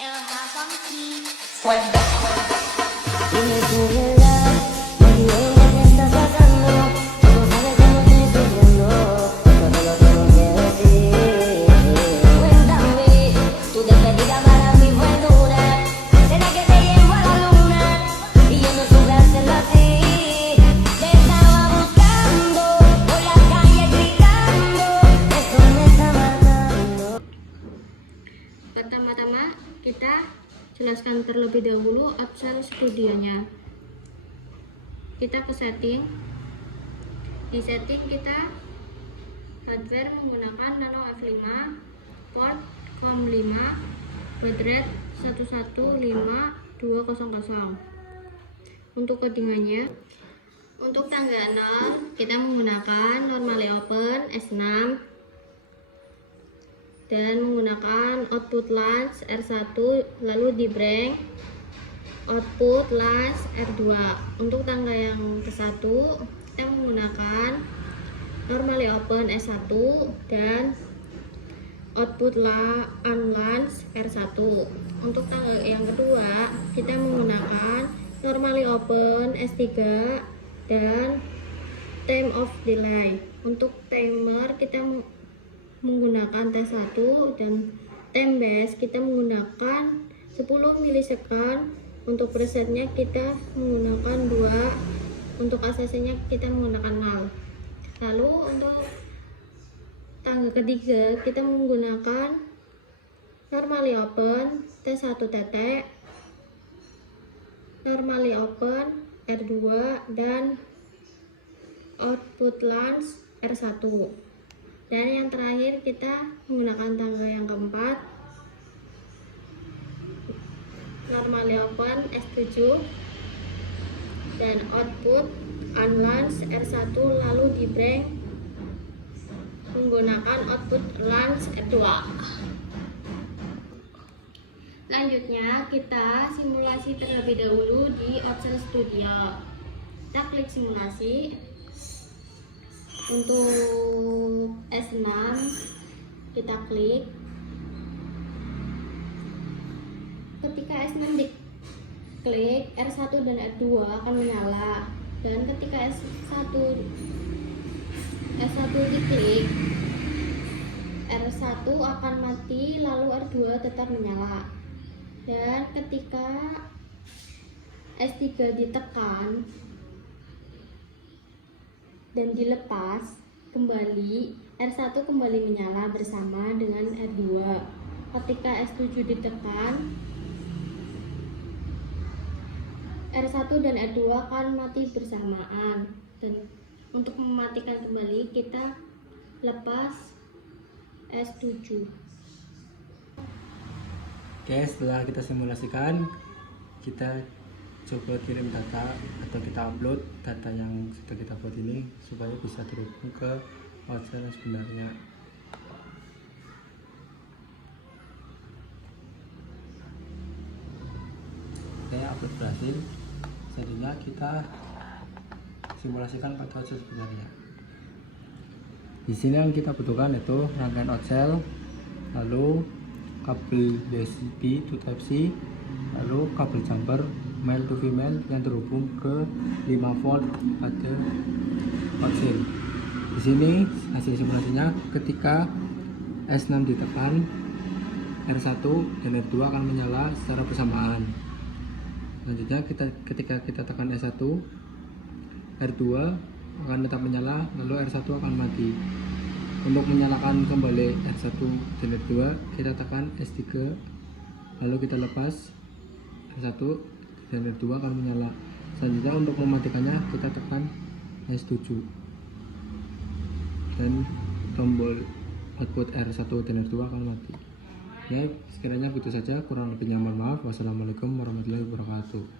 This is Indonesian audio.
Dime tu verdad, muy bien que te estás pasando. Tú no sabes cómo estoy sufriendo, eso te lo tengo que decir. Cuéntame, tu despedida para mí fue dura. ¿Será que te llevo a la luna? Y yo no supe hacerlo así. Te estaba buscando por la calle gritando, eso me está matando. Pertama-tama kita jelaskan terlebih dahulu option studionya. Kita ke setting. Di setting kita hardware menggunakan Nano F5, port COM5, baud rate 115200. Untuk codingannya, untuk tangga 0 kita menggunakan normally open S6 dan menggunakan output latch R1, lalu di blank output latch R2. Untuk tangga yang ke-1 kita menggunakan normally open S1 dan output unlatch R1. Untuk tangga yang kedua kita menggunakan normally open S3 dan time of delay. Untuk timer kita menggunakan T1 dan time base kita menggunakan 10 milisecond. Untuk presetnya kita menggunakan 2, untuk ACC nya kita menggunakan 0. Lalu untuk tangga ketiga kita menggunakan normally open T1 tetek, normally open R2 dan output latch R1. Dan yang terakhir kita menggunakan tangga yang keempat, normally open S7 dan output unlatch R1, lalu di blank menggunakan output latch R2. Selanjutnya kita simulasi terlebih dahulu di Option Studio. Kita klik simulasi. Untuk S6 kita klik. Ketika S6 diklik, R1 dan R2 akan menyala, dan ketika S1 diklik, R1 akan mati, lalu R2 tetap menyala. Dan ketika S3 ditekan dan dilepas kembali, R1 kembali menyala bersama dengan R2. Ketika S7 ditekan, R1 dan R2 akan mati bersamaan. Dan untuk mematikan kembali kita lepas S7. Oke, setelah kita simulasikan, kita coba kirim data atau kita upload data yang sudah kita buat ini supaya bisa terhubung ke website yang sebenarnya. Oke, upload berhasil. Jadinya kita simulasikan pada website sebenarnya. Di sini yang kita butuhkan itu rangkaian outsell, lalu kabel USB to Type C, lalu kabel jumper male to female yang terhubung ke 5 volt pada outsell. Di sini hasil simulasinya ketika S6 ditekan, R1 dan R2 akan menyala secara bersamaan. Selanjutnya ketika kita tekan S1, R2 akan tetap menyala, lalu R1 akan mati. Untuk menyalakan kembali R1 dan R2 kita tekan S3, lalu kita lepas R1 dan R2 akan menyala. Selanjutnya untuk mematikannya kita tekan S7 dan tombol output R1 dan R2 akan mati. Ya, sekiranya begitu saja, kurang lebihnya mohon maaf. Wassalamualaikum warahmatullahi wabarakatuh.